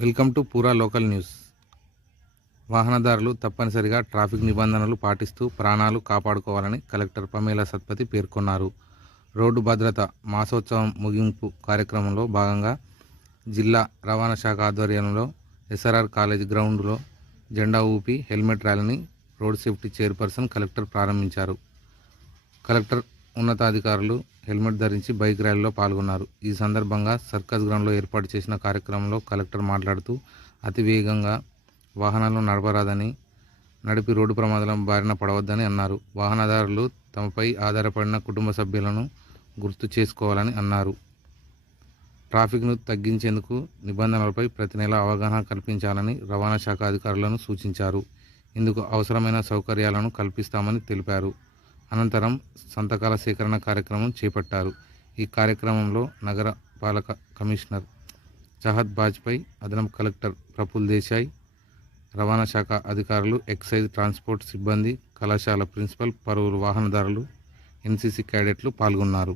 Welcome to పూరా local news. వాహనదారులు తప్పనిసరిగా ట్రాఫిక్ నిబంధనలు పాటిస్తూ ప్రాణాలు కాపాడుకోవాలని కలెక్టర్ పమేలా సత్పతి పేర్కొన్నారు. రోడ్డు భద్రత మాసోత్సవం ముగింపు కార్యక్రమంలో భాగంగా జిల్లా రవాణా శాఖ ఆధ్వర్యంలో ఎస్ఆర్ఆర్ కాలేజ్ గ్రౌండ్లో జెండా ఊపి హెల్మెట్ ర్యాలీని రోడ్ సేఫ్టీ చైర్పర్సన్ కలెక్టర్ ప్రారంభించారు. కలెక్టర్ ఉన్నతాధికారులు హెల్మెట్ ధరించి బైక్ ర్యాలీలో పాల్గొన్నారు. ఈ సందర్భంగా సర్కస్ గ్రౌండ్లో ఏర్పాటు చేసిన కార్యక్రమంలో కలెక్టర్ మాట్లాడుతూ అతి వేగంగా వాహనాలను నడపరాదని నడిపి రోడ్డు ప్రమాదాలను బారిన పడవద్దని అన్నారు. వాహనదారులు తమపై ఆధారపడిన కుటుంబ సభ్యులను గుర్తు చేసుకోవాలని అన్నారు. ట్రాఫిక్ను తగ్గించేందుకు నిబంధనలపై ప్రతి నెల అవగాహన కల్పించాలని రవాణా శాఖ అధికారులను సూచించారు. ఇందుకు అవసరమైన సౌకర్యాలను కల్పిస్తామని తెలిపారు. అనంతరం సంతకాల సేకరణ కార్యక్రమం చేపట్టారు. ఈ కార్యక్రమంలో నగర పాలక కమిషనర్ జహద్ బాజ్పేయి అదనపు కలెక్టర్ ప్రఫుల్ దేశాయ్ రవాణా శాఖ అధికారులు ఎక్సైజ్ ట్రాన్స్పోర్ట్ సిబ్బంది కళాశాల ప్రిన్సిపల్ పలువురు వాహనదారులు ఎన్సీసీ క్యాడెట్లు పాల్గొన్నారు.